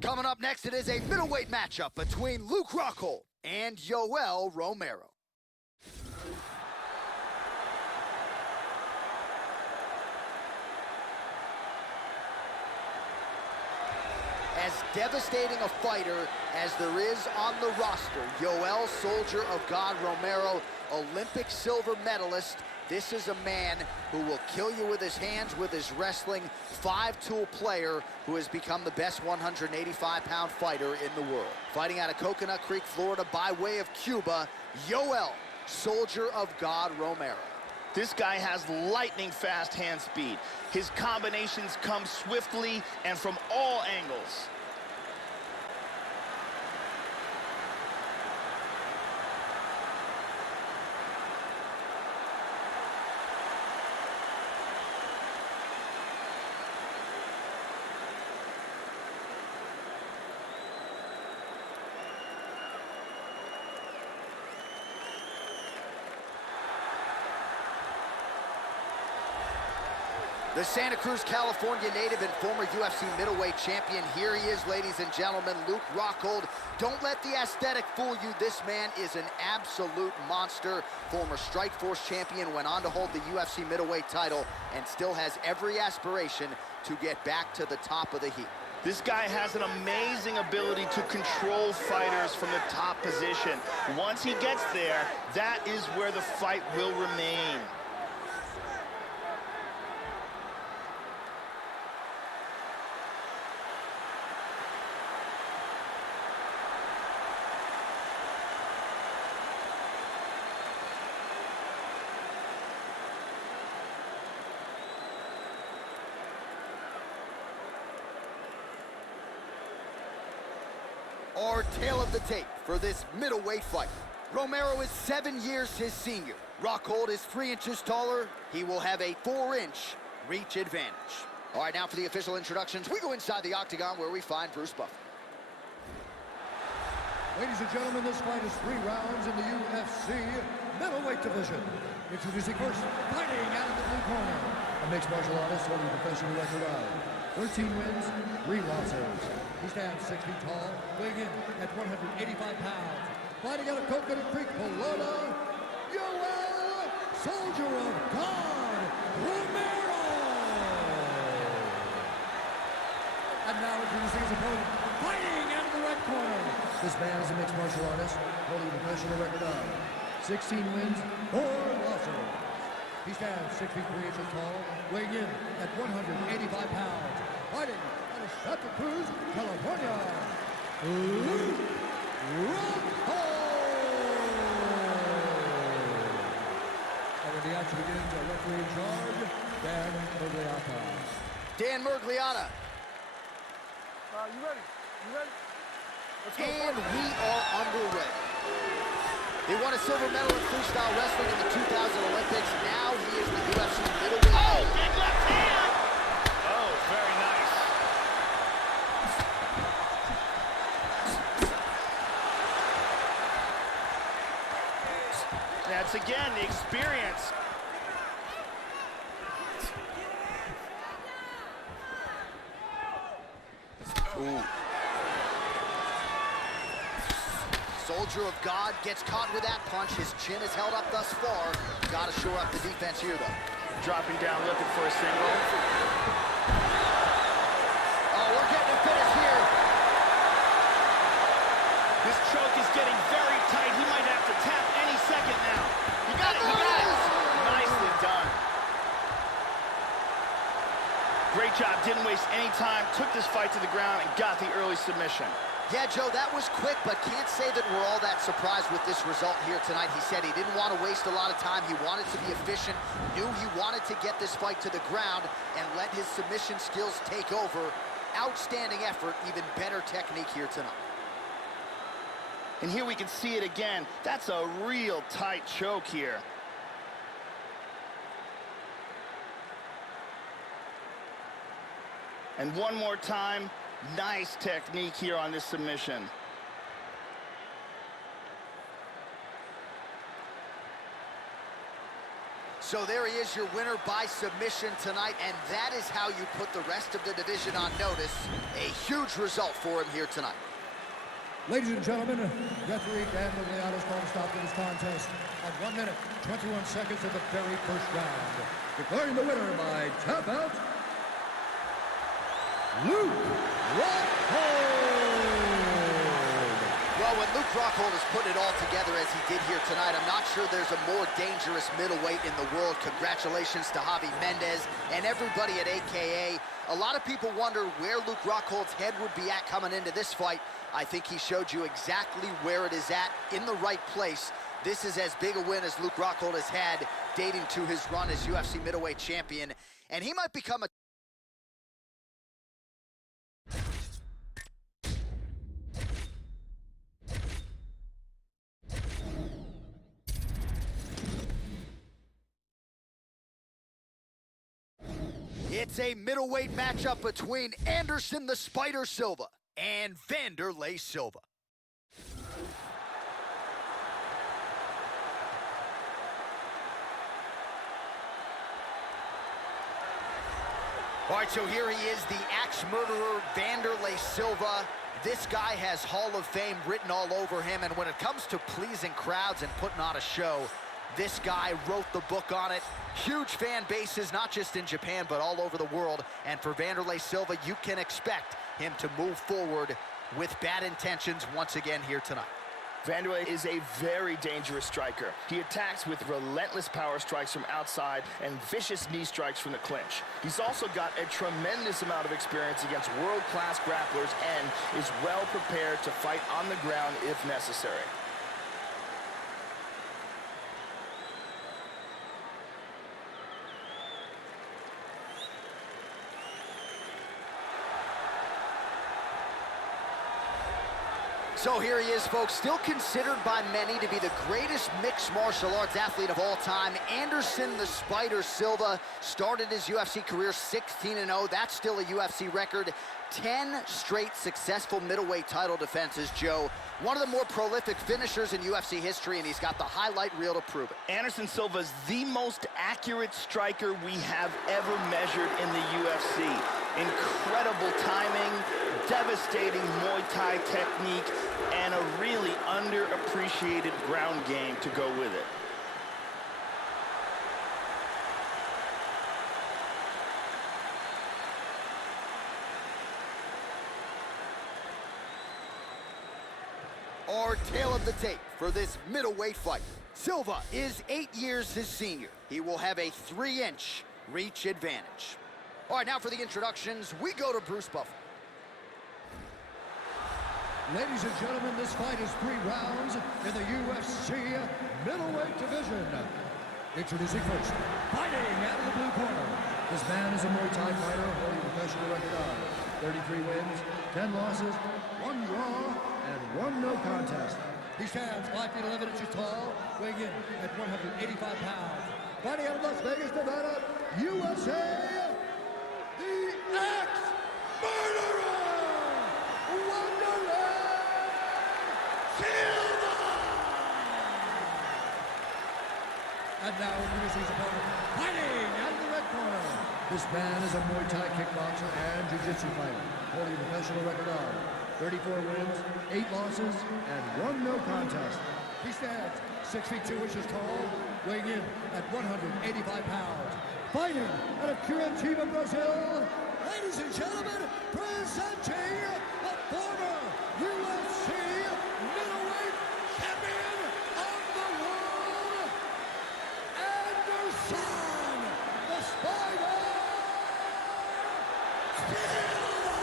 Coming up next, it is a middleweight matchup between Luke Rockhold and Yoel Romero. As devastating a fighter as there is on the roster, Yoel Soldier of God Romero, Olympic silver medalist. This is a man who will kill you with his hands, with his wrestling, five-tool player who has become the best 185-pound fighter in the world. Fighting out of Coconut Creek, Florida, by way of Cuba, Yoel, Soldier of God Romero. This guy has lightning-fast hand speed. His combinations come swiftly and from all angles. The Santa Cruz, California native and former UFC middleweight champion. Here he is, ladies and gentlemen, Luke Rockhold. Don't let the aesthetic fool you. This man is an absolute monster. Former Strikeforce champion, went on to hold the UFC middleweight title, and still has every aspiration to get back to the top of the heap. This guy has an amazing ability to control fighters from the top position. Once he gets there, that is where the fight will remain. Our tale of the tape for this middleweight fight. Romero is 7 years his senior. Rockhold is 3 inches taller. He will have a 4-inch reach advantage. All right, now for the official introductions, we go inside the octagon where we find Bruce Buffer. Ladies and gentlemen, this fight is 3 rounds in the UFC middleweight division. Introducing first, fighting out of the blue corner, a mixed martial artist holding a professional record of 13 wins, 3 losses. He stands 6 feet tall, weighing in at 185 pounds. Fighting out of Coconut Creek, Florida, Yoel, Soldier of God, Romero! And now introducing his opponent, fighting out of the right corner. This man is a mixed martial artist, holding a professional record of 16 wins, 4 losses. He stands 6 feet 3 inches tall, weighing in at 185 pounds. Fighting out of Santa Cruz, California, Luke Rockhold! And when the action begins, our referee in charge, Dan Mergliata. Dan Mergliata. You ready? You ready? Let's go. And we are underway. He won a silver medal in freestyle wrestling in the 2000 Olympics. Now he is the UFC middleweight. Oh, big left hand! Oh, very nice. That's again the experience. Ooh. Soldier of God gets caught with that punch. His chin is held up thus far. Got to shore up the defense here, though. Dropping down, looking for a single. Oh, we're getting a finish here. This choke is getting very tight. He might have to tap any second now. You got it, you got it. Nicely done. Great job, didn't waste any time. Took this fight to the ground and got the early submission. Yeah, Joe, that was quick, but can't say that we're all that surprised with this result here tonight. He said he didn't want to waste a lot of time. He wanted to be efficient, knew he wanted to get this fight to the ground and let his submission skills take over. Outstanding effort, even better technique here tonight. And here we can see it again. That's a real tight choke here. And one more time. Nice technique here on this submission. So there he is, your winner by submission tonight, and that is how you put the rest of the division on notice. A huge result for him here tonight. Ladies and gentlemen, referee Dan Leonis called a stop to this contest at 1 minute, 21 seconds of the very first round. Declaring the winner by tap out, Luke Rockhold. Well, when Luke Rockhold is putting it all together as he did here tonight, I'm not sure there's a more dangerous middleweight in the world. Congratulations to Javi Mendez and everybody at AKA. A lot of people wonder where Luke Rockhold's head would be at coming into this fight. I think he showed you exactly where it is at, in the right place. This is as big a win as Luke Rockhold has had dating to his run as UFC middleweight champion. And he might become a... It's a middleweight matchup between Anderson the Spider Silva and Wanderlei Silva. All right, so here he is, the axe murderer, Wanderlei Silva. This guy has Hall of Fame written all over him, and when it comes to pleasing crowds and putting on a show, this guy wrote the book on it. Huge fan bases, not just in Japan, but all over the world. And for Wanderlei Silva, you can expect him to move forward with bad intentions once again here tonight. Wanderlei is a very dangerous striker. He attacks with relentless power strikes from outside and vicious knee strikes from the clinch. He's also got a tremendous amount of experience against world-class grapplers and is well prepared to fight on the ground if necessary. So here he is, folks, still considered by many to be the greatest mixed martial arts athlete of all time. Anderson the Spider Silva started his UFC career 16-0. That's still a UFC record. 10 straight successful middleweight title defenses, Joe. One of the more prolific finishers in UFC history, and he's got the highlight reel to prove it. Anderson Silva is the most accurate striker we have ever measured in the UFC. Incredible timing, devastating Muay Thai technique, and a really underappreciated ground game to go with it. Our tale of the tape for this middleweight fight. Silva is 8 years his senior. He will have a 3-inch reach advantage. All right, now for the introductions, we go to Bruce Buffer. Ladies and gentlemen, this fight is 3 rounds in the UFC middleweight division. Introducing first, fighting out of the blue corner. This man is a Muay Thai fighter holding a professional record of 33 wins, 10 losses, 1 draw, and 1 no contest. He stands 5 feet 11 inches tall, weighing in at 185 pounds. Fighting out of Las Vegas, Nevada, USA, the ex-murderer, Wanderlei Silva! And now introducing his opponent, fighting out of the red corner. This man is a Muay Thai kickboxer and jiu-jitsu fighter, holding a professional record of 34 wins, 8 losses, and 1 no contest. He stands 6 feet 2 inches tall, weighing in at 185 pounds. Fighting out of Curitiba, Brazil, ladies and gentlemen, presenting the former UFC middleweight champion of the world, Anderson the Spider Silva!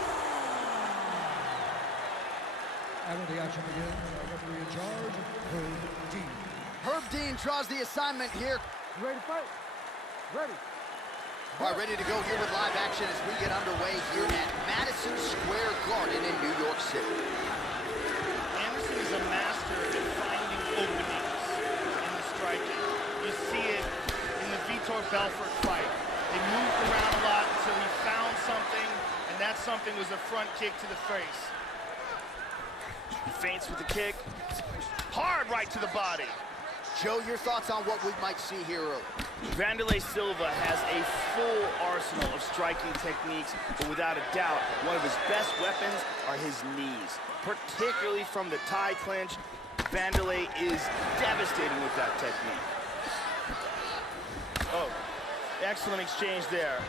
And when the action begins, our referee in charge, Herb Dean. Herb Dean draws the assignment here. You ready to fight? Ready. All right, ready to go here with live action as we get underway here at Madison Square Garden in New York City. Anderson is a master at finding openings in the striking. You see it in the Vitor Belfort fight. They moved around a lot until he found something, and that something was a front kick to the face. He feints with the kick. Hard right to the body. Joe, your thoughts on what we might see here early? Wanderlei Silva has a full arsenal of striking techniques, but without a doubt, one of his best weapons are his knees. Particularly from the tie clinch, Wanderlei is devastating with that technique. Oh, excellent exchange there.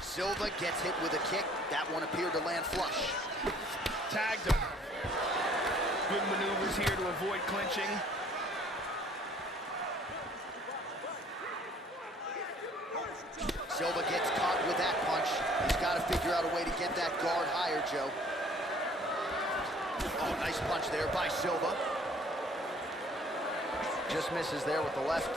Silva gets hit with a kick. That one appeared to land flush. Tagged him. Good maneuvers here to avoid clinching. Silva gets caught with that punch. He's got to figure out a way to get that guard higher, Joe. Oh, nice punch there by Silva. Just misses there with the left.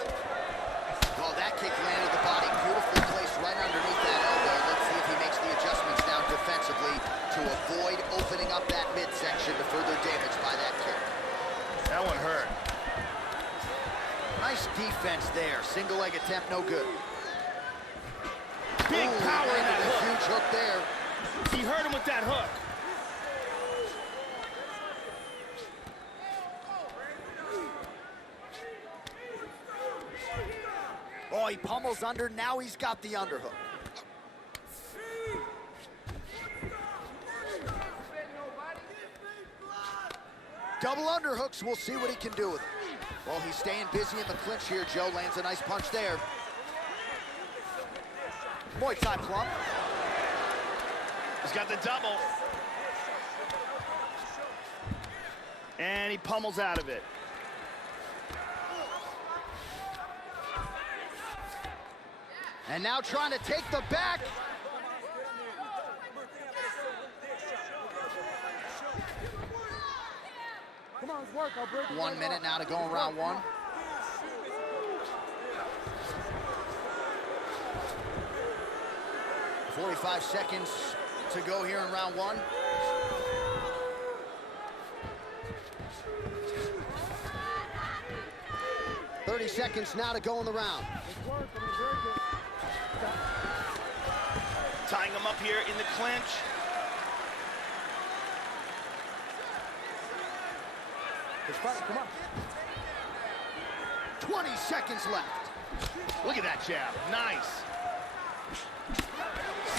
Oh, that kick landed the body beautifully placed right underneath that elbow. Let's see if he makes the adjustments now defensively to avoid opening up that midsection to further damage by that kick. That one hurt. Nice defense there. Single leg attempt, no good. Big power in that hook. Huge hook there. He hurt him with that hook. Oh, he pummels under. Now he's got the underhook. Double underhooks. We'll see what he can do with it. Well, he's staying busy in the clinch here. Joe lands a nice punch there. Muay Thai plump. He's got the double. And he pummels out of it. And now trying to take the back. Come on, let's work. I'll break it. 1 minute now to go in round one. .45 seconds to go here in round one. .30 seconds now to go in the round. Let's work. I'm gonna break it. Tying him up here in the clinch. Let's fight. Come on. 20 seconds left. Look at that jab. Nice.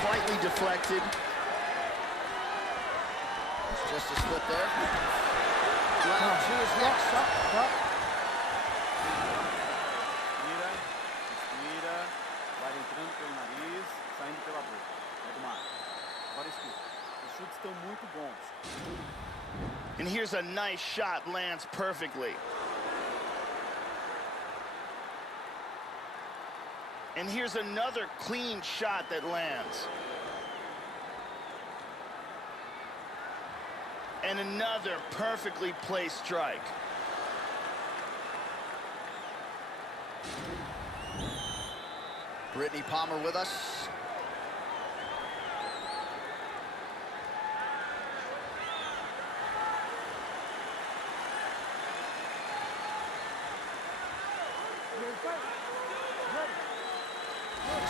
Slightly deflected. Just a split there. Round two is next. Inspira, inspira, vai entrando pelo nariz, saindo pela boca. Pode mais. Agora escuta. Os chutes estão muito bons. And here's a nice shot, lands perfectly. And here's another clean shot that lands. And another perfectly placed strike. Brittany Palmer with us.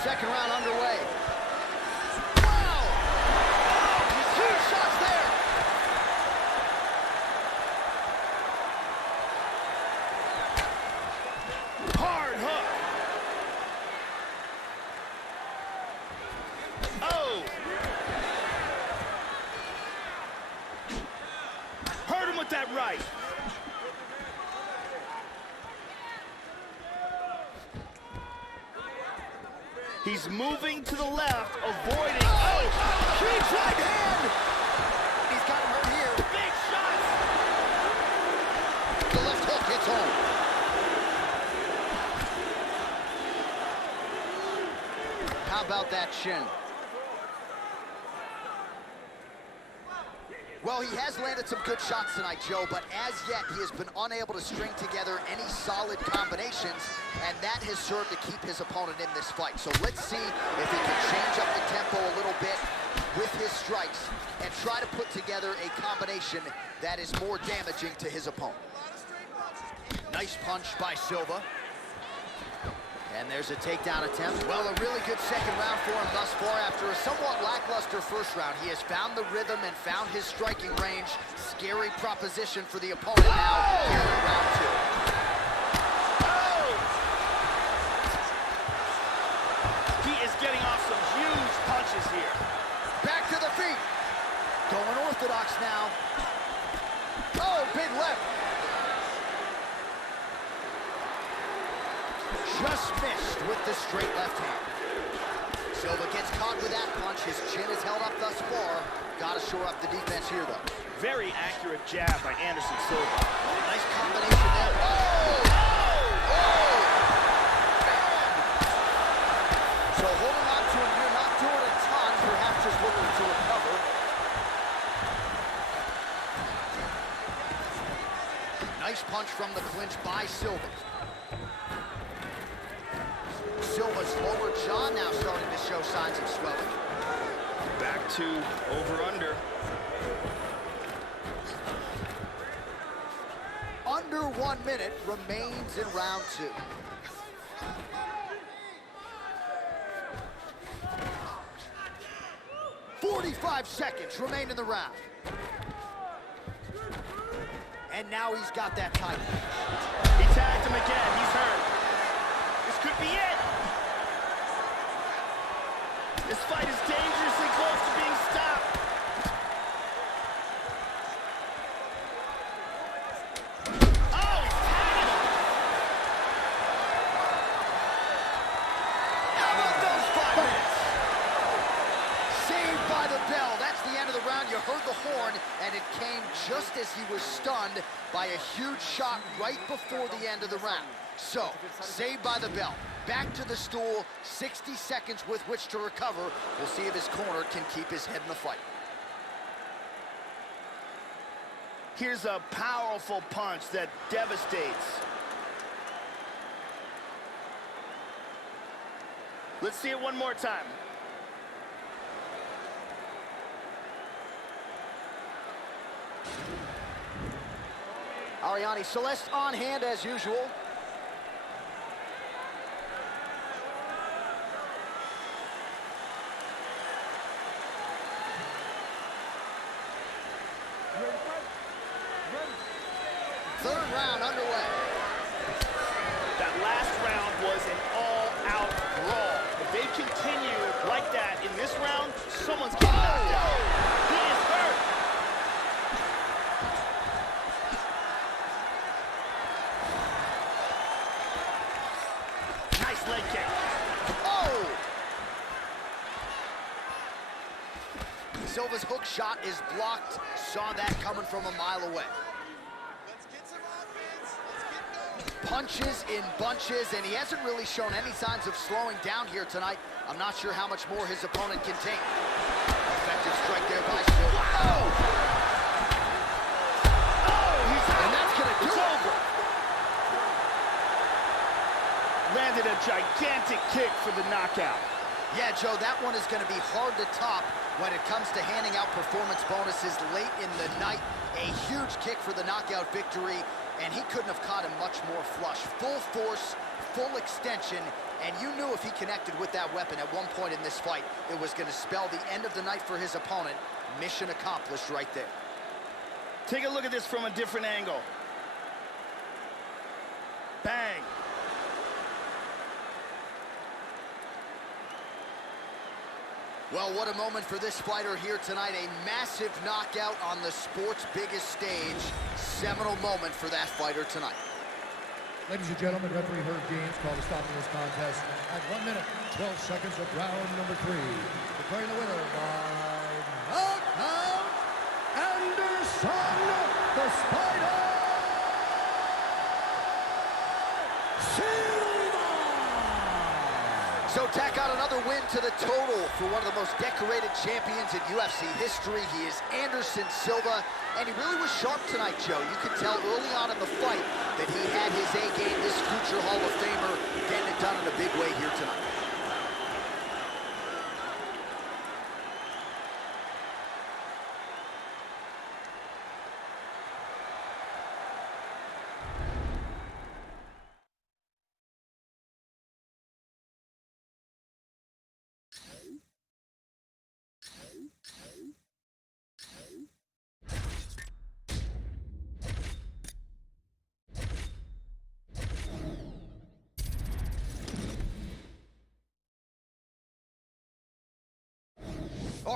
Second round underway. Wow! Two shots there. Hard hook. Oh! Hurt him with that right. He's moving to the left, avoiding. Oh! Huge right hand. He's got him hurt here. Big shots! The left hook hits home. How about that shin? Well, he has landed some good shots tonight, Joe, but as yet, he has been unable to string together any solid combinations, and that has served to keep his opponent in this fight. So let's see if he can change up the tempo a little bit with his strikes and try to put together a combination that is more damaging to his opponent. Nice punch by Silva. And there's a takedown attempt. Well, a really good second round for him thus far. After a somewhat lackluster first round, he has found the rhythm and found his striking range. Scary proposition for the opponent now here in round two. is here. Back to the feet. Going orthodox now. Oh, big left. Just missed with the straight left hand. Silva gets caught with that punch. His chin is held up thus far. Got to shore up the defense here, though. Very accurate jab by Anderson Silva. Nice combination there. Oh! Oh! So holding on to him here, not doing a ton, perhaps just looking to recover. Nice punch from the clinch by Silva. Silva's lower jaw now starting to show signs of swelling. Back to over-under. Under 1 minute remains in round 2. "45 seconds remain in the round. And now he's got that title. He tagged him again. He's hurt. This could be it. This fight is dangerously close to being stopped. Oh, he's tagging him. How about those 5 minutes? Saved by the bell. That's the end of the round. You heard the horn, and it came just as he was stunned by a huge shot right before the end of the round. So, saved by the bell. Back to the stool, 60 seconds with which to recover. We'll see if his corner can keep his head in the fight. Here's a powerful punch that devastates. Let's see it one more time. Ariane Celeste on hand as usual. Third round underway. That last round was an all-out brawl. If they continue like that in this round, someone's getting knocked out. He is hurt. Nice leg kick. Oh! Silva's hook shot is blocked. Saw that coming from a mile away. Punches in bunches, and he hasn't really shown any signs of slowing down here tonight. I'm not sure how much more his opponent can take. Effective strike there by Silva. Oh! Oh, and that's gonna do it. Over. Landed a gigantic kick for the knockout. Yeah, Joe, that one is gonna be hard to top when it comes to handing out performance bonuses late in the night. A huge kick for the knockout victory. And he couldn't have caught him much more flush. Full force, full extension, and you knew if he connected with that weapon at one point in this fight, it was going to spell the end of the night for his opponent. Mission accomplished right there. Take a look at this from a different angle. Bang. Well, what a moment for this fighter here tonight. A massive knockout on the sport's biggest stage. Seminal moment for that fighter tonight. Ladies and gentlemen, referee Herb Gaines called a stop to this contest at 1 minute, 12 seconds of round number 3. Declaring the winner by knockout, Anderson the Spider Silva! So tack on another win to the total for one of the most decorated champions in UFC history. He is Anderson Silva, and he really was sharp tonight, Joe. You could tell early on in the fight that he had his A game, this future Hall of Famer, getting it done in a big way here tonight.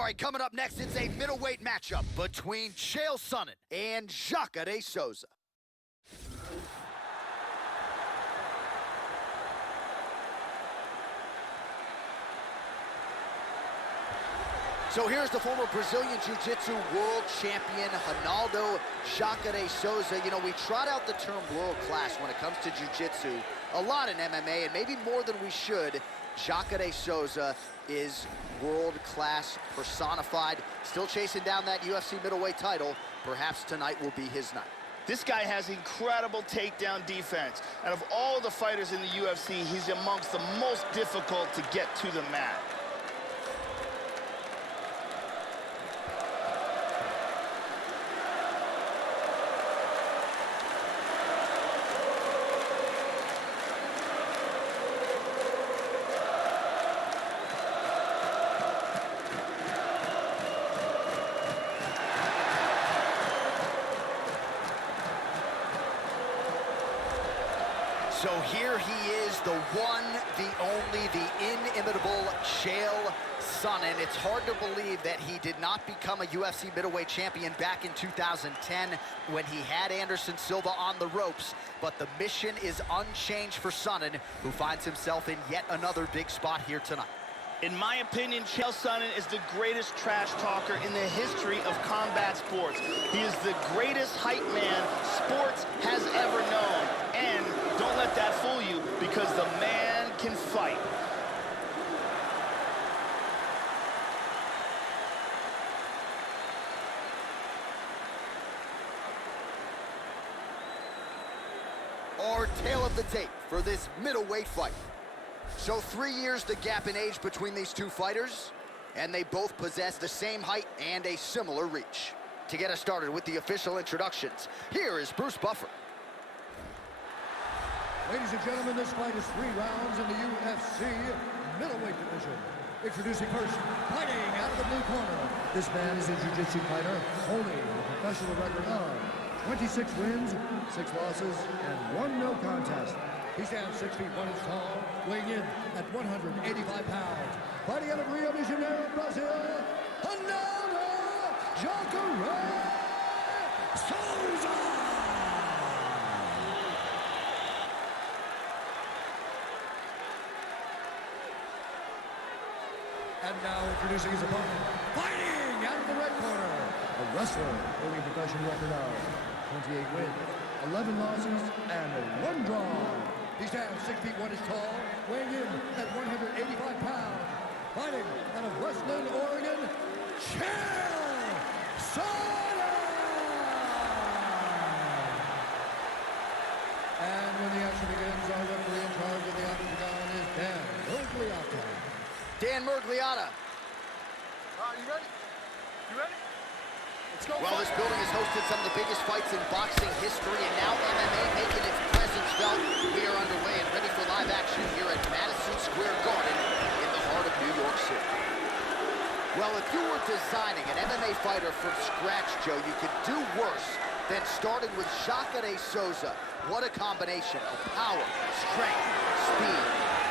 right, coming up next, it's a middleweight matchup between Chael Sonnen and Jacare Souza. So here's the former Brazilian Jiu-Jitsu world champion, Ronaldo Jacare Souza. You know, we trot out the term world class when it comes to Jiu-Jitsu a lot in MMA, and maybe more than we should. Jacare Souza is world class personified, still chasing down that UFC middleweight title. Perhaps tonight will be his night. This guy has incredible takedown defense. Out of all the fighters in the UFC, he's amongst the most difficult to get to the mat. So here he is, the one, the only, the inimitable Chael Sonnen. It's hard to believe that he did not become a UFC middleweight champion back in 2010 when he had Anderson Silva on the ropes. But the mission is unchanged for Sonnen, who finds himself in yet another big spot here tonight. In my opinion, Chael Sonnen is the greatest trash talker in the history of combat sports. He is the greatest hype man sports has ever known. And don't let that fool you, because the man can fight. Our tale of the tape for this middleweight fight. So 3 years the gap in age between these two fighters, and they both possess the same height and a similar reach. To get us started with the official introductions, here is Bruce Buffer. Ladies and gentlemen, this fight is 3 rounds in the UFC middleweight division. Introducing first, fighting out of the blue corner. This man is a jiu-jitsu fighter, holding a professional record of 26 wins, 6 losses, and 1 no contest. He stands 6 feet 1 inch tall, weighing in at 185 pounds. Fighting out of Rio de Janeiro, Brazil, Ronaldo Jacare Souza. And now introducing his opponent, fighting out of the red corner, a wrestler holding a professional record of 28 wins, 11 losses, and 1 draw. He stands 6 feet 1 inch tall, weighing in at 185 pounds. Fighting out of Westland, Oregon, Chael Sonnen. And when the action begins, our referee in charge of the octagon is Dan Mergliata. Dan Mergliata. You ready? You ready? Let's go. Well, this building has hosted some of the biggest fights in boxing history, and now MMA making its presence felt. We are underway and ready for live action here at Madison Square Garden in the heart of New York City. Well, if you were designing an MMA fighter from scratch, Joe, you could do worse than starting with Jacare Souza. What a combination of power, strength, speed,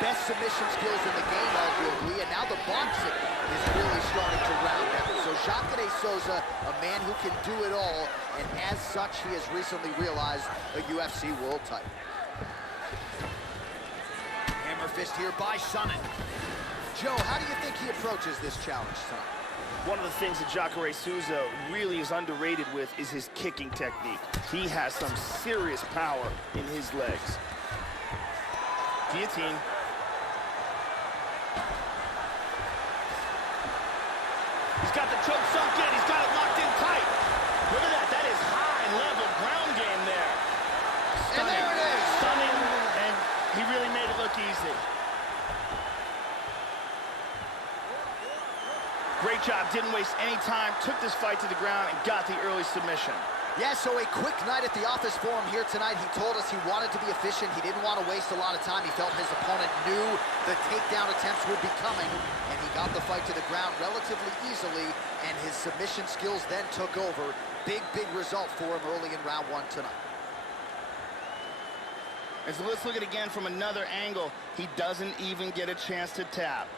best submission skills in the game, arguably, and now the boxing is really starting to round out. So Jacare Souza, a man who can do it all, and as such, he has recently realized a UFC world title. Hammer fist here by Sonnen. Joe, how do you think he approaches this challenge tonight? One of the things that Jacare Souza really is underrated with is his kicking technique. He has some serious power in his legs. Guillotine. He's got the choke sunk in. He's got it locked in tight. Look at that. That is high-level ground game there. And there it is. Stunning, and he really made it look easy. Great job. Didn't waste any time. Took this fight to the ground and got the early submission. Yeah, so a quick night at the office for him here tonight. He told us he wanted to be efficient. He didn't want to waste a lot of time. He felt his opponent knew the takedown attempts would be coming, and he got the fight to the ground relatively easily, and his submission skills then took over. Big, big result for him early in round 1 tonight. And so let's look at it again from another angle. He doesn't even get a chance to tap.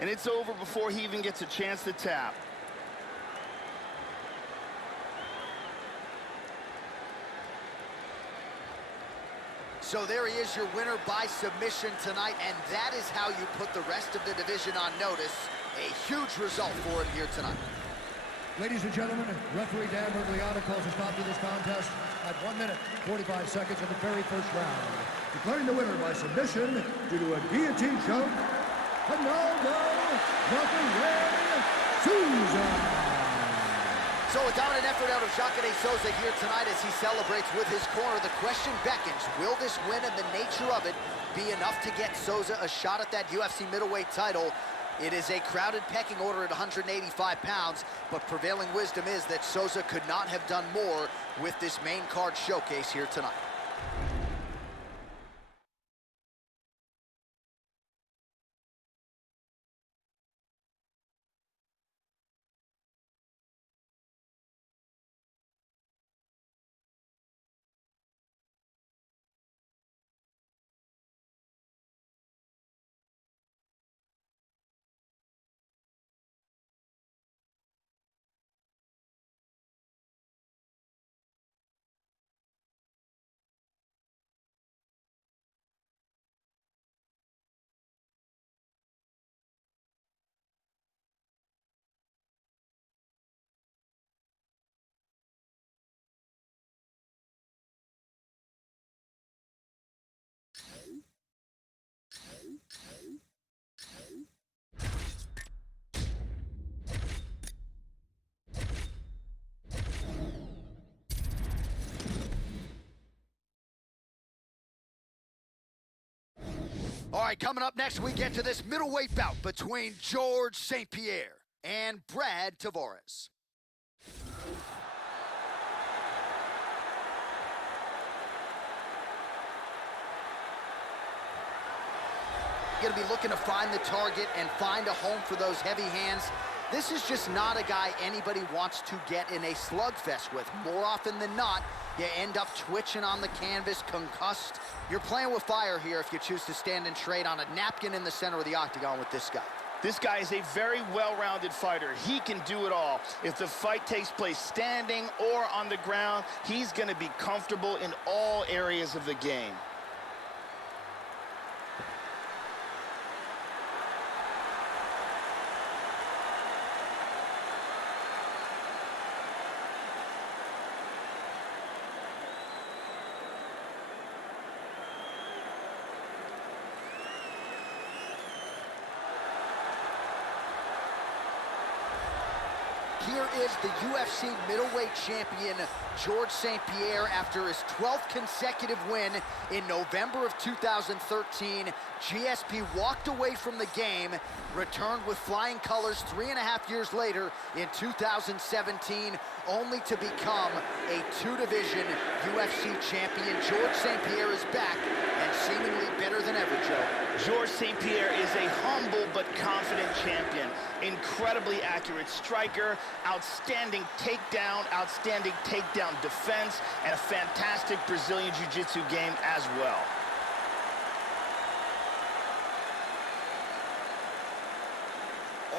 and it's over before he even gets a chance to tap. So there he is, your winner by submission tonight, and that is how you put the rest of the division on notice. A huge result for him here tonight. Ladies and gentlemen, referee Dan Mergliata calls a stop to this contest at 1 minute, 45 seconds of the very first round. Declaring the winner by submission due to a guillotine choke, Ronaldo Souza. So a dominant effort out of Jacare Souza here tonight as he celebrates with his corner. The question beckons, will this win and the nature of it be enough to get Souza a shot at that UFC middleweight title? It is a crowded pecking order at 185 pounds, but prevailing wisdom is that Souza could not have done more with this main card showcase here tonight. All right, coming up next, we get to this middleweight bout between George St. Pierre and Brad Tavares. Going to be looking to find the target and find a home for those heavy hands. This is just not a guy anybody wants to get in a slugfest with. More often than not, you end up twitching on the canvas, concussed. You're playing with fire here if you choose to stand and trade on a napkin in the center of the octagon with this guy. This guy is a very well-rounded fighter. He can do it all. If the fight takes place standing or on the ground, he's going to be comfortable in all areas of the game. Here is the UFC middleweight champion, George St. Pierre, after his 12th consecutive win in November of 2013. GSP walked away from the game, returned with flying colors 3.5 years later in 2017, only to become a two-division UFC champion. George St. Pierre is back and seemingly better than ever, Joe. George St. Pierre is a humble but confident champion. Incredibly accurate striker, outstanding takedown defense, and a fantastic Brazilian Jiu-Jitsu game as well.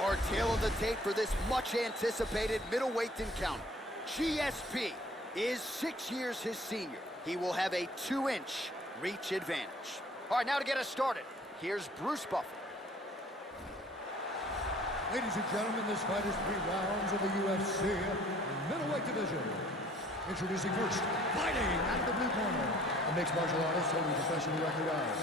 Our tail of the tape for this much-anticipated middleweight encounter. GSP is 6 years his senior. He will have a 2-inch reach advantage. All right, now to get us started, here's Bruce Buffer. Ladies and gentlemen, this fight is 3 rounds of the UFC middleweight division. Introducing first, fighting out of the blue corner, a mixed martial artist holding professional record of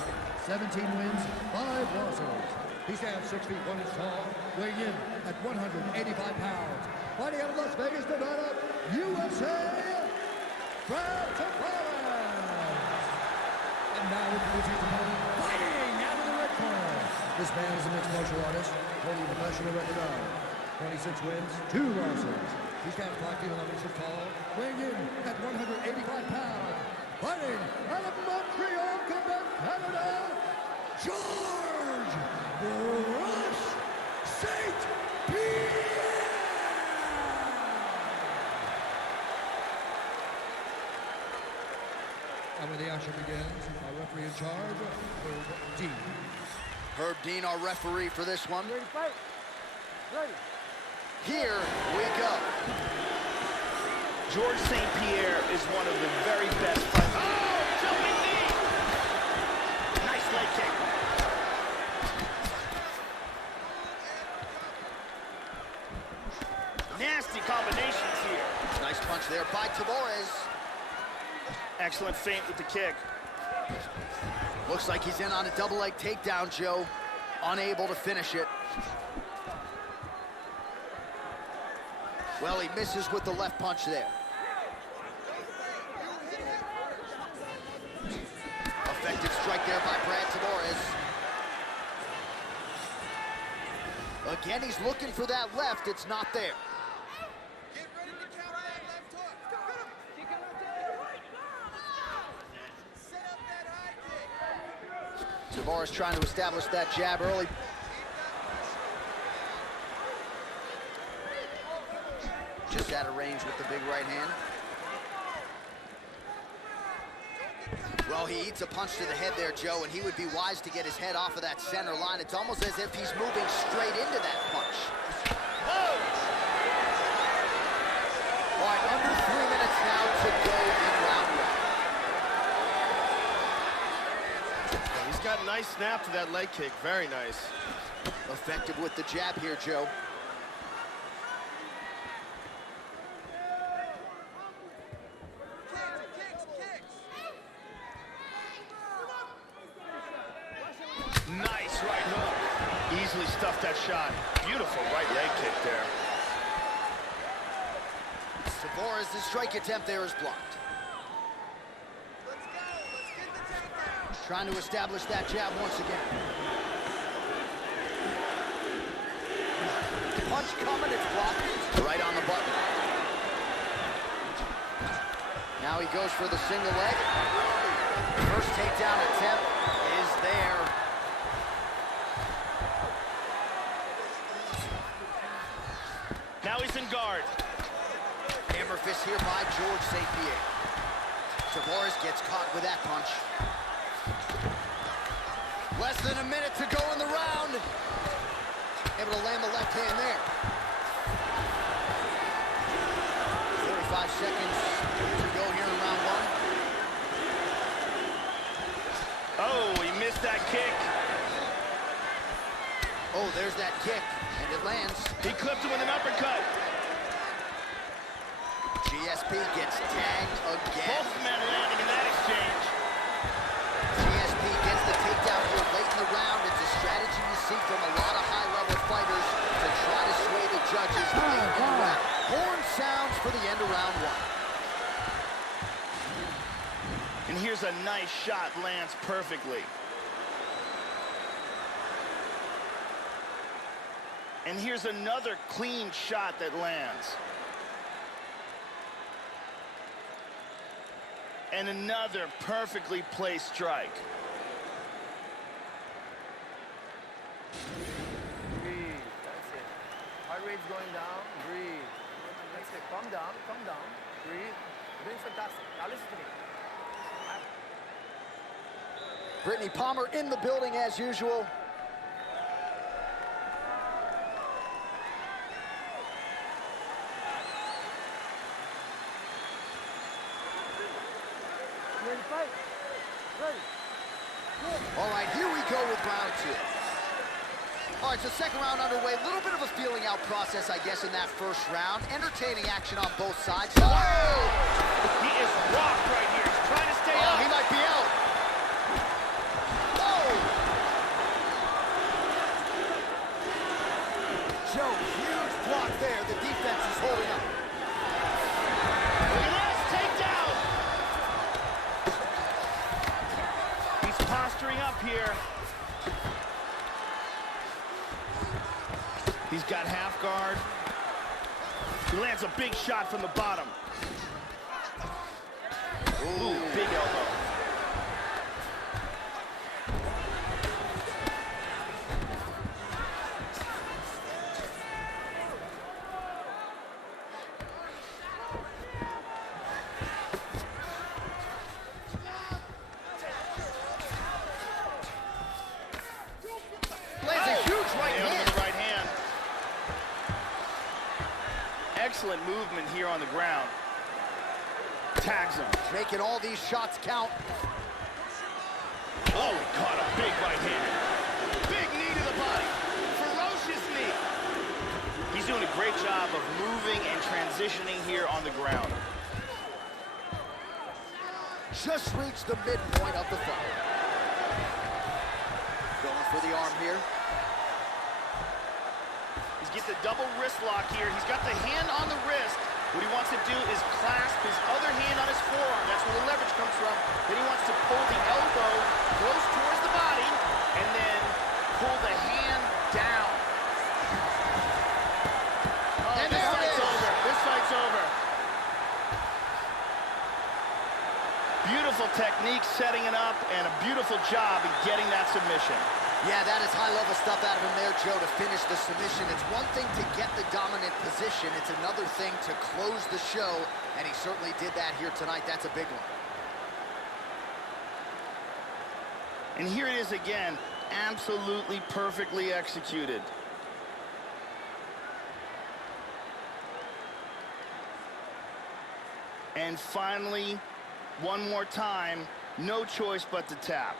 17 wins, 5 losses. He stands 6 feet 1 inch tall, weighing in at 185 pounds. Fighting out of Las Vegas, Nevada, USA, Brad Tavares. And now introducing his opponent, fighting out of the red corner. This man is a mixed martial artist, holding a professional record of 26 wins, 2 losses. He stands 5 feet 11 inches tall, weighing in at 185 pounds. Fighting out of Montreal, Quebec, Canada, George Bruce St. Pierre. And when the action begins, our referee in charge, D. Herb Dean, our referee for this one. Ready to fight? Ready. Here we go. George St. Pierre is one of the very best fighters. Oh, jumping knee! Nice leg kick. Nasty combinations here. Nice punch there by Tavares. Excellent feint with the kick. Looks like he's in on a double leg takedown, Joe. Unable to finish it. Well, he misses with the left punch there. Effective strike there by Brad Tavares. Again, he's looking for that left. It's not there. Tavares trying to establish that jab early. Just out of range with the big right hand. Well, he eats a punch to the head there, Joe, and he would be wise to get his head off of that center line. It's almost as if he's moving straight into that punch. Oh! All right, under 3 minutes now to go in round one. He's got a nice snap to that leg kick. Very nice. Effective with the jab here, Joe. Nice right hook. Easily stuffed that shot. Beautiful right leg kick there. Tavares' strike attempt there is blocked. Trying to establish that jab once again. Punch coming, it's blocked. Right on the button. Now he goes for the single leg. First takedown attempt is there. Now he's in guard. Hammer fist here by George St. Pierre. Tavares gets caught with that punch. Less than a minute to go in the round. Able to land the left hand there. 45 seconds to go here in round one. Oh, he missed that kick. Oh, there's that kick, and it lands. He clipped him with an uppercut. GSP gets tagged again. Both men landing in that exchange. GSP gets the takedown here late in the round. It's a strategy you see from a lot of high-level fighters to try to sway the judges late in the round. Horn sounds for the end of round one. And here's a nice shot, lands perfectly. And here's another clean shot that lands. And another perfectly placed strike. Breathe. That's it. Heart rate's going down. Breathe. That's it. Calm down. Calm down. Breathe. You're doing fantastic. Now listen to me. Brittany Palmer in the building as usual. Ready to fight? Ready. All right, here we go with round two. All right, so second round underway. A little bit of a feeling out process, I guess, in that first round. Entertaining action on both sides. He is rocked right here. He's trying to stay Oh, up. he might be out. Oh! Joe, huge block there. The defense is holding up. Look at this takedown. He's posturing up here. He's got half guard. He lands a big shot from the bottom. Ooh, big elbow. excellent movement here on the ground. Tags him. Making all these shots count. Oh, he caught a big right hand. Big knee to the body. Ferocious knee. He's doing a great job of moving and transitioning here on the ground. Just reached the midpoint of the fight. Going for the arm here. He's get the double wrist lock here. He's got the hand on the wrist. What he wants to do is clasp his other hand on his forearm. That's where the leverage comes from. Then he wants to pull the elbow close towards the body and then pull the hand down. Oh, And this there it fight's is. over. This fight's over. Beautiful technique setting it up and a beautiful job in getting that submission. Yeah, that is high-level stuff out of him there, Joe, to finish the submission. It's one thing to get the dominant position. It's another thing to close the show, and he certainly did that here tonight. That's a big one. And here it is again, absolutely perfectly executed. And finally, one more time, no choice but to tap.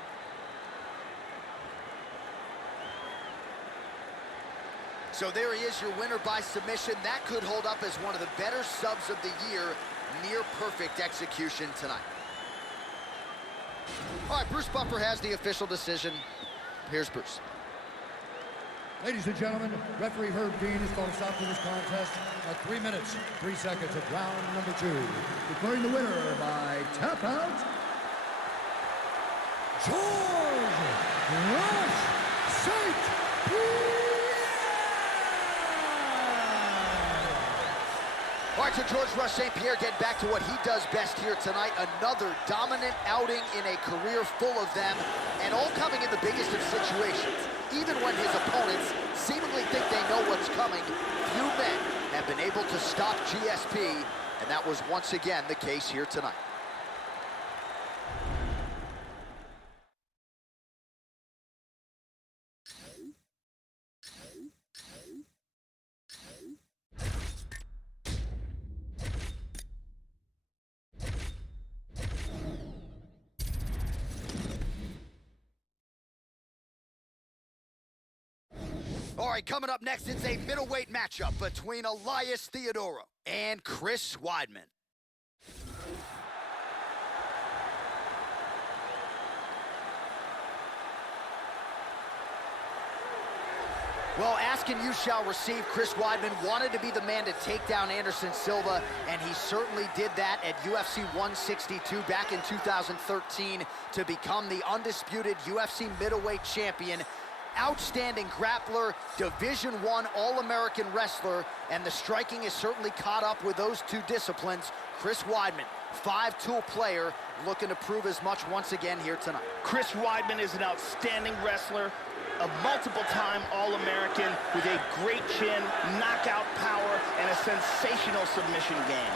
So there he is, your winner by submission. That could hold up as one of the better subs of the year. Near perfect execution tonight. All right, Bruce Buffer has the official decision. Here's Bruce. Ladies and gentlemen, referee Herb Dean has called a stop to this contest at 3 minutes, 3 seconds of round number 2. Declaring the winner by tap out, George Rush St. All right, so George Rush St. Pierre getting back to what he does best here tonight. Another dominant outing in a career full of them, and all coming in the biggest of situations. Even when his opponents seemingly think they know what's coming, few men have been able to stop GSP, and that was once again the case here tonight. All right, coming up next, it's a middleweight matchup between Elias Theodorou and Chris Weidman. Well, ask and you shall receive. Chris Weidman wanted to be the man to take down Anderson Silva, and he certainly did that at UFC 162 back in 2013 to become the undisputed UFC middleweight champion. Outstanding grappler, Division I All-American wrestler, and the striking is certainly caught up with those two disciplines. Chris Weidman, 5-tool player, looking to prove as much once again here tonight. Chris Weidman is an outstanding wrestler, a multiple-time All-American with a great chin, knockout power, and a sensational submission game.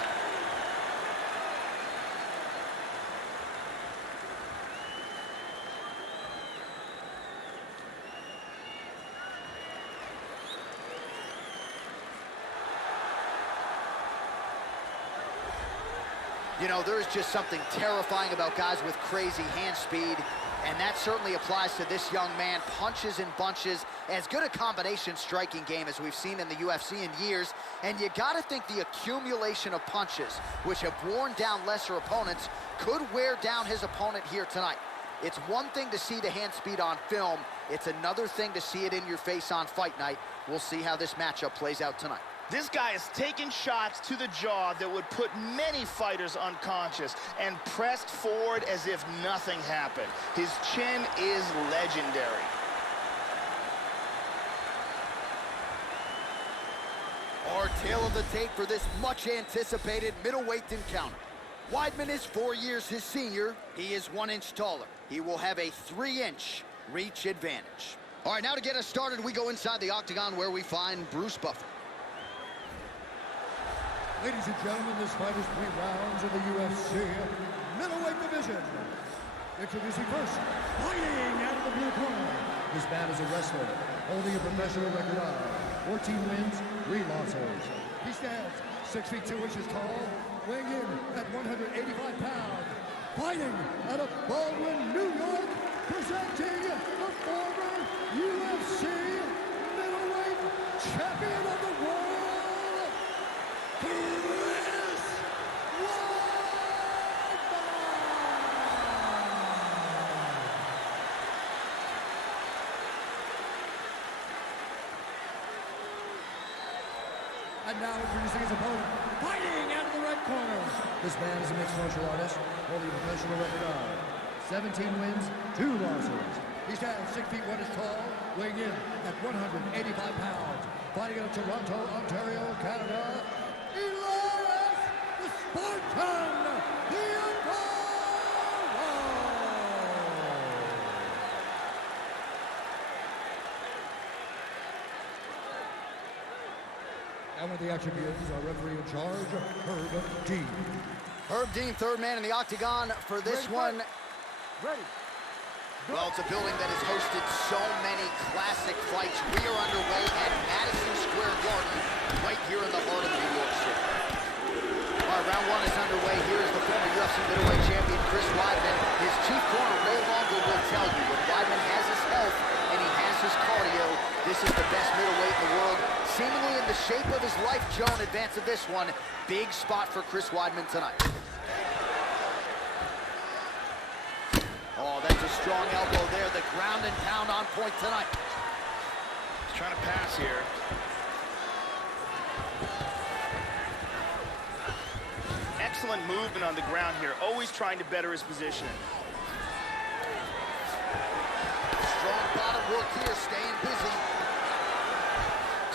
You know, there is just something terrifying about guys with crazy hand speed, and that certainly applies to this young man. Punches and bunches, as good a combination striking game as we've seen in the UFC in years, and you gotta think the accumulation of punches, which have worn down lesser opponents, could wear down his opponent here tonight. It's one thing to see the hand speed on film, it's another thing to see it in your face on fight night. We'll see how this matchup plays out tonight. This guy is taking shots to the jaw that would put many fighters unconscious and pressed forward as if nothing happened. His chin is legendary. Our tale of the tape for this much-anticipated middleweight encounter. Weidman is 4 years his senior. He is 1 inch taller. He will have a 3-inch reach advantage. All right, now to get us started, we go inside the octagon where we find Bruce Buffer. Ladies and gentlemen, this fight is 3 rounds in the UFC middleweight division. Introducing first, fighting out of the blue corner. This man is a wrestler, holding a professional record of 14 wins, 3 losses. He stands 6 feet 2 inches tall, weighing in at 185 pounds, fighting out of Baldwin, New York, presenting the former UFC middleweight champion of the world, Chris And now introducing his opponent, fighting out of the red corner. This man is a mixed martial artist, holding a professional record of 17 wins, 2 losses. He stands 6 feet 1 inches tall, weighing in at 185 pounds. Fighting out of Toronto, Ontario, Canada, Elias the Spartan, the Uncle! And with the action begins, our referee in charge, Herb Dean. Herb Dean, third man in the octagon for this one. Ready. Well, it's a building that has hosted so many classic fights. We are underway at Madison Square Garden, right here in the heart of New York City. All right, round one is underway. Here is the former UFC middleweight champion, Chris Weidman. His chief corner, Ray Longo, will tell you when Weidman has his health and he has his cardio, this is the best middleweight in the world. Seemingly in the shape of his life, Joe, in advance of this one. Big spot for Chris Weidman tonight. Oh, that's a strong elbow there. The ground and pound on point tonight. He's trying to pass here. Excellent movement on the ground here. Always trying to better his position. Strong bottom work here, staying busy.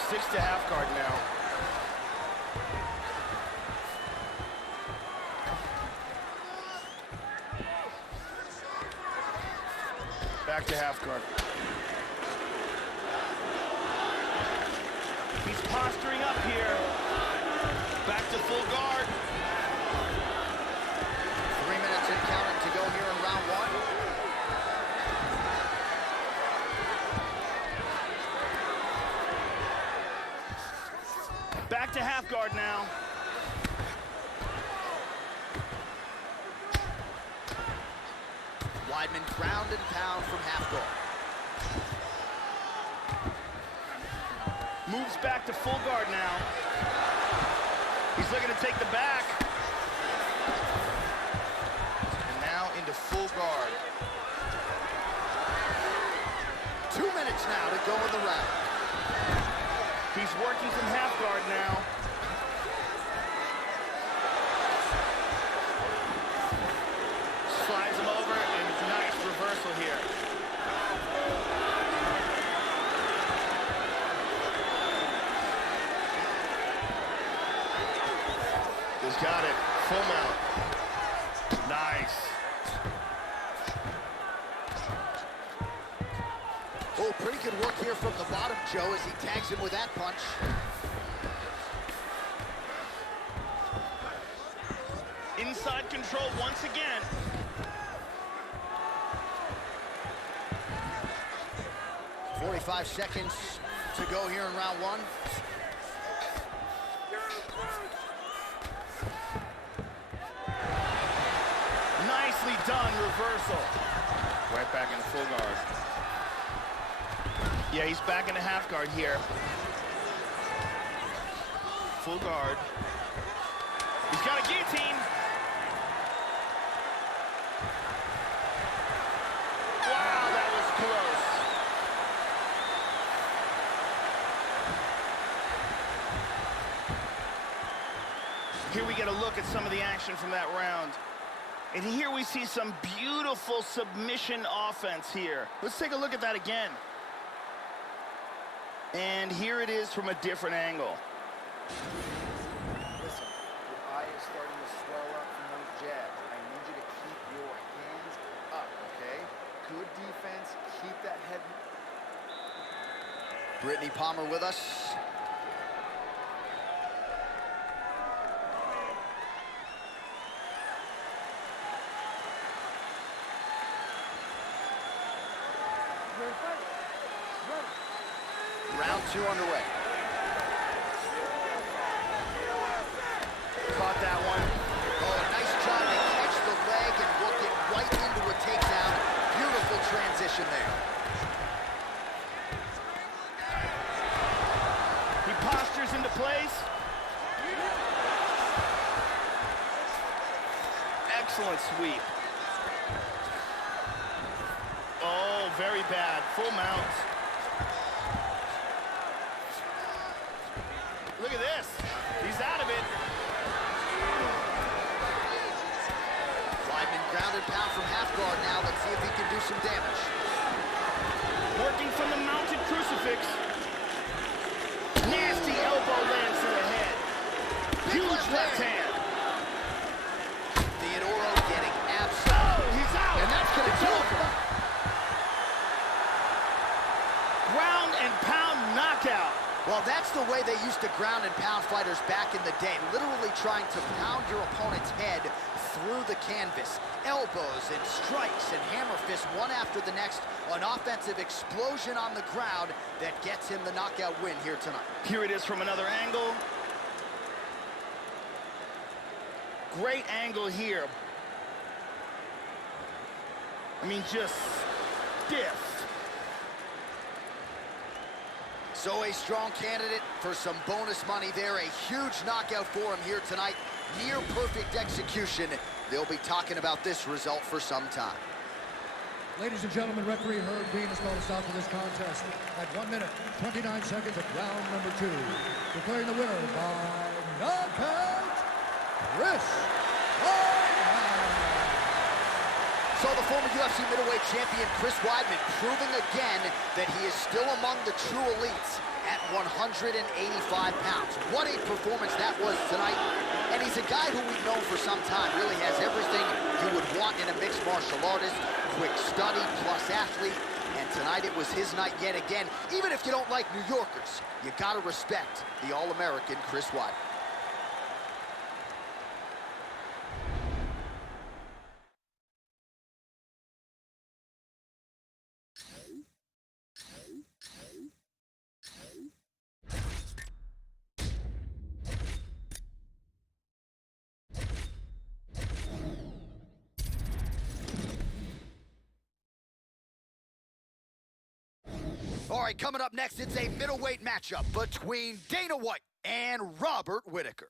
6 to half guard now. Back to half guard. He's posturing up here. Back to full guard. 3 minutes and counting to go here in round one. Back to half guard now. Weidman ground and pound from half guard. Moves back to full guard now. He's looking to take the back. And now into full guard. 2 minutes now to go in the round. He's working from half guard now. Slides him over, and it's a nice reversal here. He's got it. Full mount. Nice. Oh, pretty good work here from the bottom, Joe, as he tags him with that punch. Inside control once again. .45 seconds to go here in round one. Nicely done reversal. Right back into full guard. Yeah, he's back into half guard here. Full guard. He's got a guillotine. Wow, that was close. Here we get a look at some of the action from that round. And here we see some beautiful submission offense here. Let's take a look at that again. And here it is from a different angle. Listen, your eye is starting to swell up from those jabs. I need you to keep your hands up, okay? Good defense, keep that head. Brittany Palmer with us. Round two underway. position there. He postures into place. Excellent sweep. Oh, very bad. Full mount. Look at this. He's out of it. Weidman ground and pound from half guard now. Let's see if he can do some damage. Working from the mounted crucifix. Nasty elbow lands to the head. Huge left hand. Theodoro getting absolutely. Oh, he's out. And that's going to do it. Ground and pound knockout. Well, that's the way they used to ground and pound fighters back in the day, literally trying to pound your opponent's head through the canvas. Elbows and strikes and hammer fists one after the next. An offensive explosion on the ground that gets him the knockout win here tonight. Here it is from another angle. Great angle here. I mean, just stiff. So a strong candidate for some bonus money there. A huge knockout for him here tonight. Near perfect execution. They'll be talking about this result for some time. Ladies and gentlemen, referee Herb Dean has called a stop to this contest at 1 minute, 29 seconds of round number 2. Declaring the winner by knockout, Chris Weidman. So the former UFC middleweight champion Chris Weidman proving again that he is still among the true elites at 185 pounds. What a performance that was tonight. And he's a guy who we've known for some time, really has everything you would want in a mixed martial artist. Quick study plus athlete. And tonight it was his night yet again. Even if you don't like New Yorkers, you gotta respect the All-American Chris Weidman. All right, coming up next, it's a middleweight matchup between Dana White and Robert Whittaker.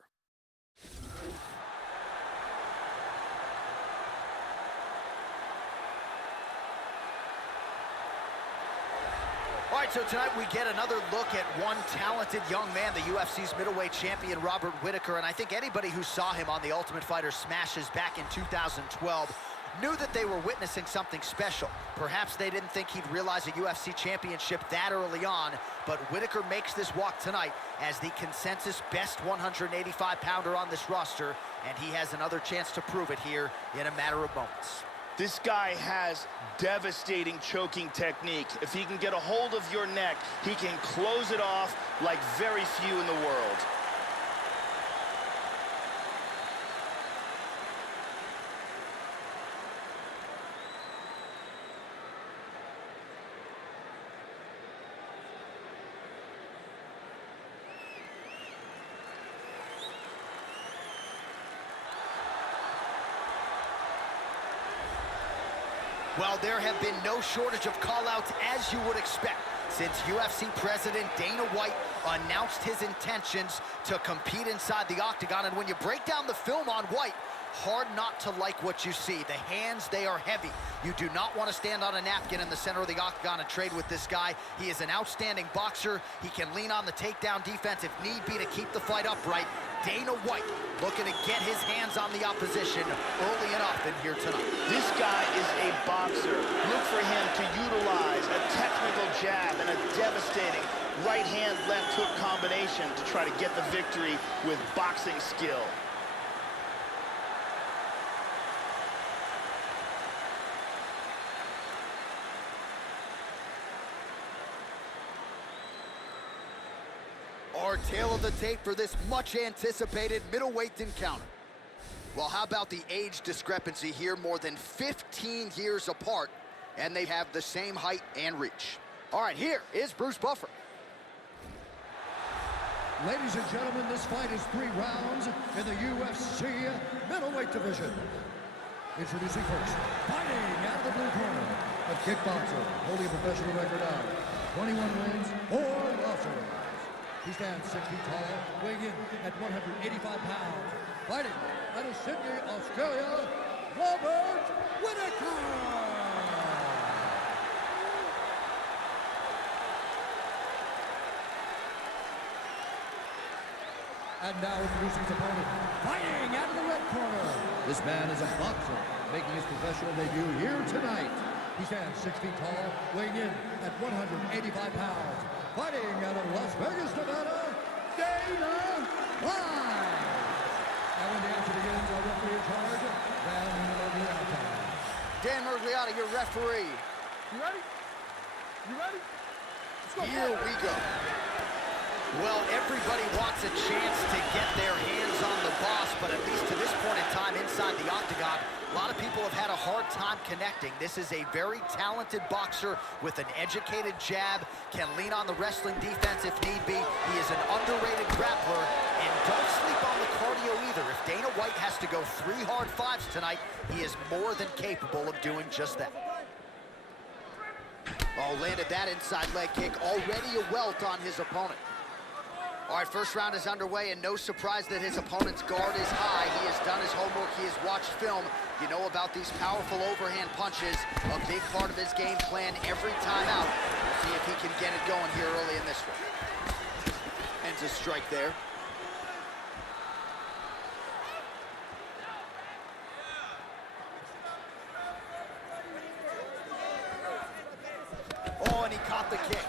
All right, so tonight we get another look at one talented young man, the UFC's middleweight champion, Robert Whittaker. And I think anybody who saw him on The Ultimate Fighter Smashes back in 2012 knew that they were witnessing something special. Perhaps they didn't think he'd realize a UFC championship that early on, but Whittaker makes this walk tonight as the consensus best 185-pounder on this roster, and he has another chance to prove it here in a matter of moments. This guy has devastating choking technique. If he can get a hold of your neck, he can close it off like very few in the world. Well, there have been no shortage of call-outs, as you would expect, since UFC President Dana White announced his intentions to compete inside the octagon. And when you break down the film on White, hard not to like what you see. The hands, they are heavy. You do not want to stand on a napkin in the center of the octagon and trade with this guy. He is an outstanding boxer. He can lean on the takedown defense if need be to keep the fight upright. Dana White looking to get his hands on the opposition early and often here tonight. This guy is a boxer. Look for him to utilize a technical jab and a devastating right hand, left hook combination to try to get the victory with boxing skill. Our tale of the tape for this much-anticipated middleweight encounter. Well, how about the age discrepancy here? More than 15 years apart, and they have the same height and reach. All right, here is Bruce Buffer. Ladies and gentlemen, this fight is 3 rounds in the UFC middleweight division. Introducing first, fighting out of the blue corner, a Kickboxer, holding a professional record of 21 wins, 4 losses. He stands 6 feet tall, weighing in at 185 pounds. Fighting out of Sydney, Australia, Robert Whittaker! And now introducing his opponent, fighting out of the red corner. This man is a boxer, making his professional debut here tonight. He stands 6 feet tall, weighing in at 185 pounds. Fighting out of Las Vegas, Nevada, Dana White. And when the action begins, our referee in charge, Dan Mergliotta. Dan Mergliotta, your referee. You ready? You ready? Let's go. Here we go. Well, everybody wants a chance to get their hands on the boss, but at least to this point in time inside the octagon, a lot of people have had a hard time connecting. This is a very talented boxer with an educated jab, can lean on the wrestling defense if need be. He is an underrated grappler, and don't sleep on the cardio either. If Dana White has to go 3 hard 5s tonight, he is more than capable of doing just that. Oh, landed that inside leg kick, already a welt on his opponent. All right, first round is underway, and no surprise that his opponent's guard is high. He has done his homework. He has watched film. You know about these powerful overhand punches, a big part of his game plan every time out. We'll see if he can get it going here early in this one. Ends a strike there. Oh, and he caught the kick.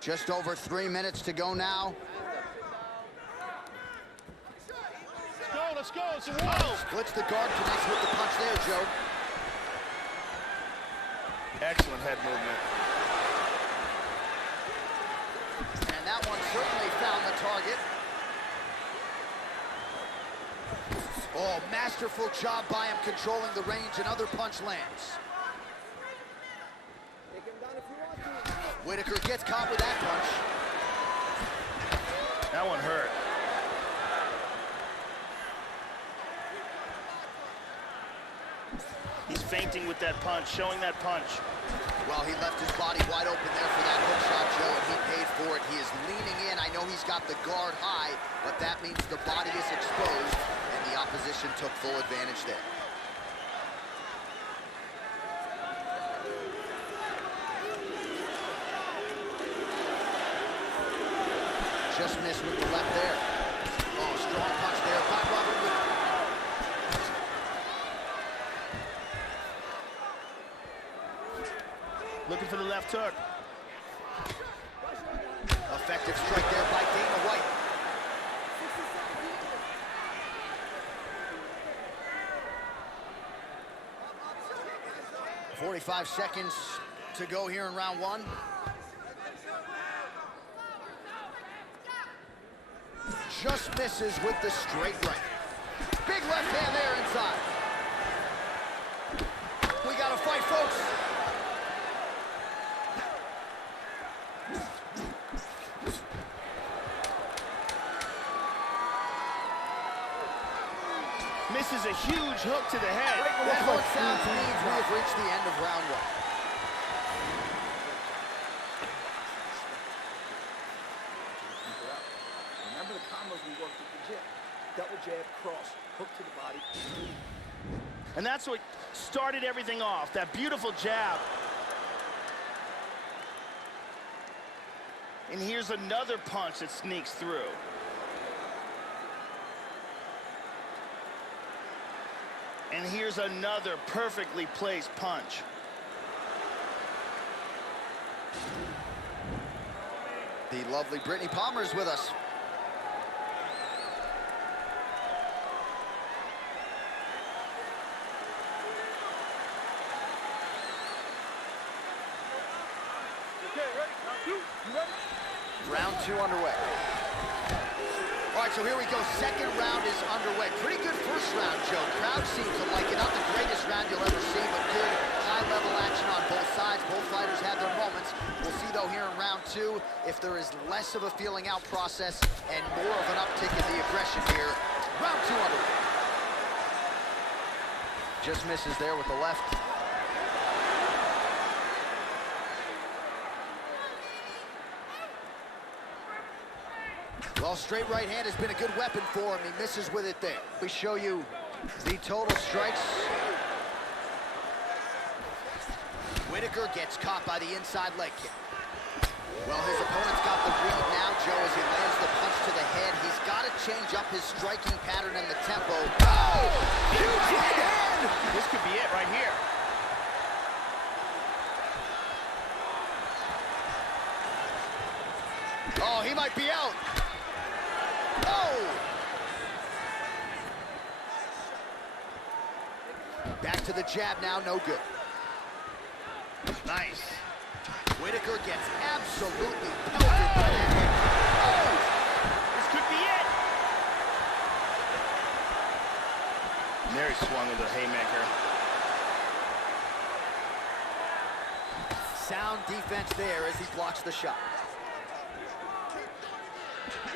Just over 3 minutes to go now. Let's go, it's a whoa! Splits the guard, connects with the punch there, Joe. Excellent head movement. And that one certainly found the target. Oh, masterful job by him controlling the range. Another punch lands. Whittaker gets caught with that punch. That one hurt. He's feinting with that punch, showing that punch. Well, he left his body wide open there for that hook shot, Joe, and he paid for it. He is leaning in. I know he's got the guard high, but that means the body is exposed, and the opposition took full advantage there. Just missed with the left there. Oh, strong punch there by Robert Whittaker. Looking for the left hook. Effective strike there by Dana White. .45 seconds to go here in round 1. Just misses with the straight right. Big left hand there inside. We got to fight, folks. Misses a huge hook to the head. That one sounds means we have reached the end of round 1. Remember the combos we worked at the gym. Double jab, cross, hook to the body. And that's what started everything off, that beautiful jab. And here's another punch that sneaks through. And here's another perfectly placed punch. The lovely Brittany Palmer is with us. Okay, ready? Round 2. You ready? Round 2 underway. All right, so here we go. Second round is underway. Pretty good first round, Joe. Crowd seems to like it. Not the greatest round you'll ever see, but good high-level action on both sides. Both fighters had their moments. We'll see, though, here in round 2, if there is less of a feeling out process and more of an uptick in the aggression here. Round 2 underway. Just misses there with the left. Well, straight right hand has been a good weapon for him. He misses with it there. We show you the total strikes. Whitaker gets caught by the inside leg kick. Well, his opponent's got the lead now, Joe, as he lands the punch to the head. He's got to change up his striking pattern and the tempo. Oh! Huge right hand! This could be it right here. Oh, he might be out. Oh! Back to the jab now, no good. Nice. Whitaker gets absolutely pelted by that hit. Oh! This could be it. And there he swung with a haymaker. Sound defense there as he blocks the shot.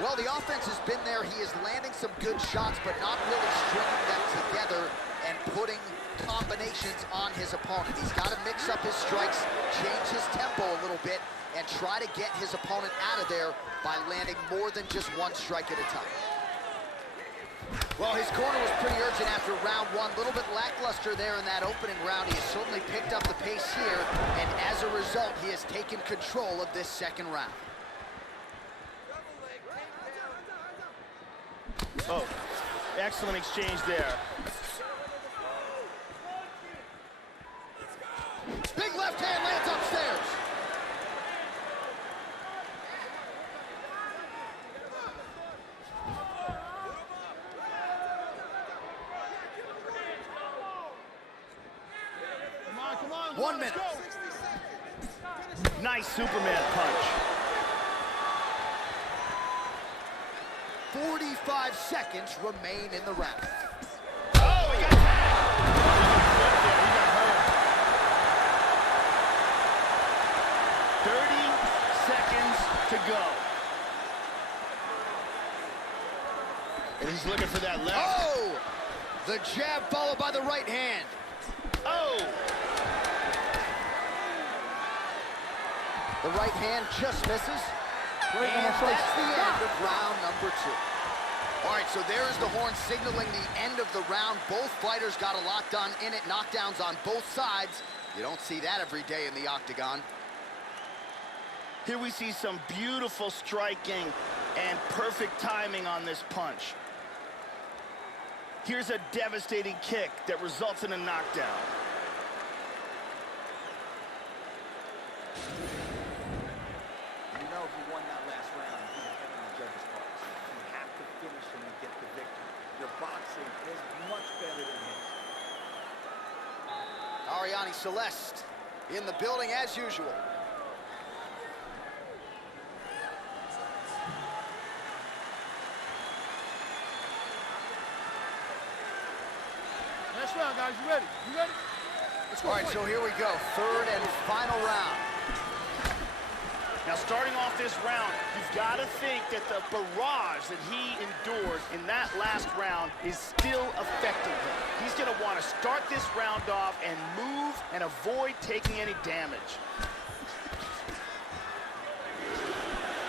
Well, the offense has been there. He is landing some good shots, but not really stringing them together and putting combinations on his opponent. He's got to mix up his strikes, change his tempo a little bit, and try to get his opponent out of there by landing more than just one strike at a time. Well, his corner was pretty urgent after round one. A little bit lackluster there in that opening round. He has certainly picked up the pace here, and as a result, he has taken control of this second round. Oh, excellent exchange there. Big left hand lands upstairs. Come on, 1 minute. Nice Superman punch. 45 seconds remain in the round. Oh, he got tagged. He got hurt. 30 seconds to go. And he's looking for that left. Oh! The jab followed by the right hand. Oh! The right hand just misses. And that's the end of round number 2. All right, so there is the horn signaling the end of the round. Both fighters got a lot done in it, knockdowns on both sides. You don't see that every day in the octagon. Here we see some beautiful striking and perfect timing on this punch. Here's a devastating kick that results in a knockdown. You know, if you won that last round, you have in the judges' cards. You have to finish him and get the victory. Your boxing is much better than his. Ariane Celeste in the building as usual. Next round, guys. You ready? You ready? Let's go. All right, so here we go. Third and final round. Now, starting off this round, you've got to think that the barrage that he endured in that last round is still affecting him. He's going to want to start this round off and move and avoid taking any damage.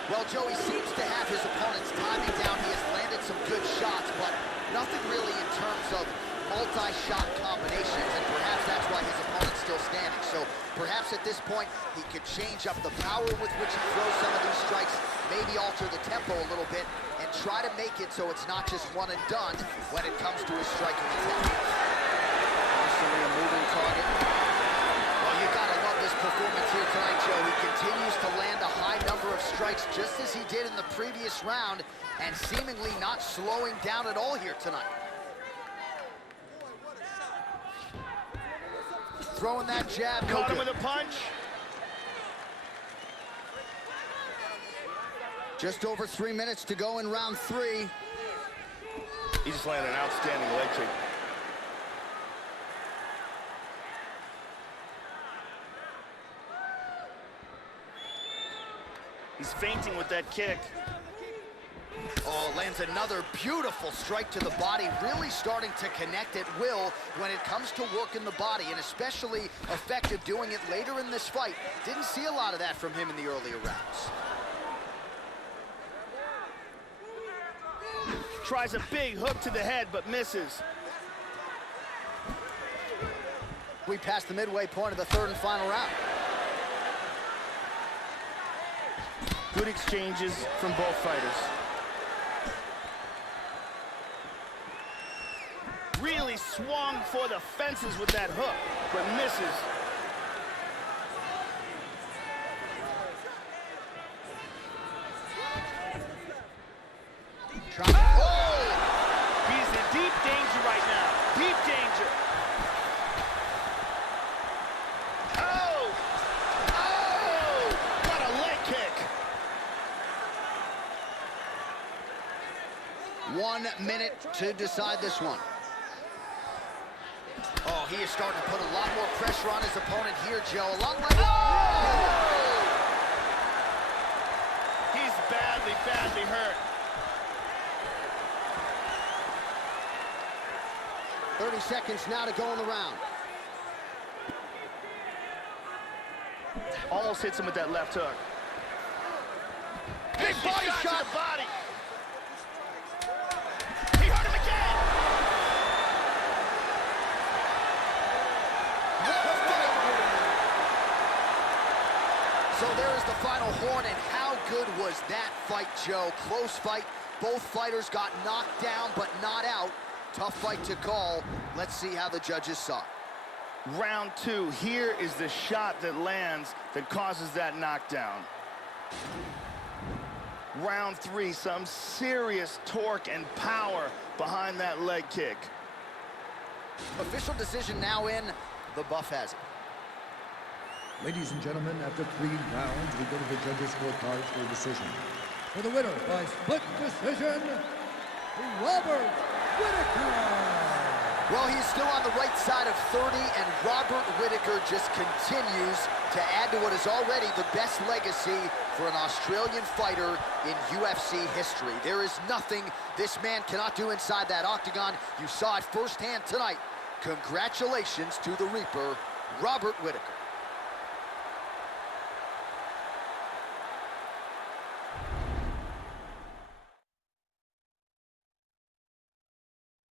Well, Joe, he seems to have his opponent's timing down. He has landed some good shots, but nothing really in terms of multi-shot combinations, and perhaps that's why his opponent's still standing. So perhaps at this point, he could change up the power with which he throws some of these strikes, maybe alter the tempo a little bit, and try to make it so it's not just one and done when it comes to his striking attack. Constantly a moving target. Well, you gotta love this performance here tonight, Joe. He continues to land a high number of strikes just as he did in the previous round, and seemingly not slowing down at all here tonight. Throwing that jab, no Caught him good. with a punch. Just over 3 minutes to go in round 3. He just landed an outstanding leg kick. He's feinting with that kick. Oh, lands another beautiful strike to the body, really starting to connect at will when it comes to working the body, and especially effective doing it later in this fight. Didn't see a lot of that from him in the earlier rounds. Tries a big hook to the head, but misses. We passed the midway point of the third and final round. Good exchanges from both fighters. Really swung for the fences with that hook, but misses. Oh! He's in deep danger right now. Deep danger. Oh! Oh! What a leg kick. 1 minute to decide this one. Oh, he is starting to put a lot more pressure on his opponent here, Joe. A long way. Oh! He's badly, badly hurt. 30 seconds now to go in the round. Almost hits him with that left hook. Big body shot. To the body. He hurt him again. So there is the final horn, and how good was that fight, Joe? Close fight. Both fighters got knocked down, but not out. Tough fight to call. Let's see how the judges saw it. Round 2. Here is the shot that lands that causes that knockdown. Round 3. Some serious torque and power behind that leg kick. Official decision now in. The buff has it. Ladies and gentlemen, after 3 rounds, we go to the judges' scorecards for a decision. For the winner by split decision, Robert Whittaker. Well, he's still on the right side of 30, and Robert Whittaker just continues to add to what is already the best legacy for an Australian fighter in UFC history. There is nothing this man cannot do inside that octagon. You saw it firsthand tonight. Congratulations to the Reaper, Robert Whittaker.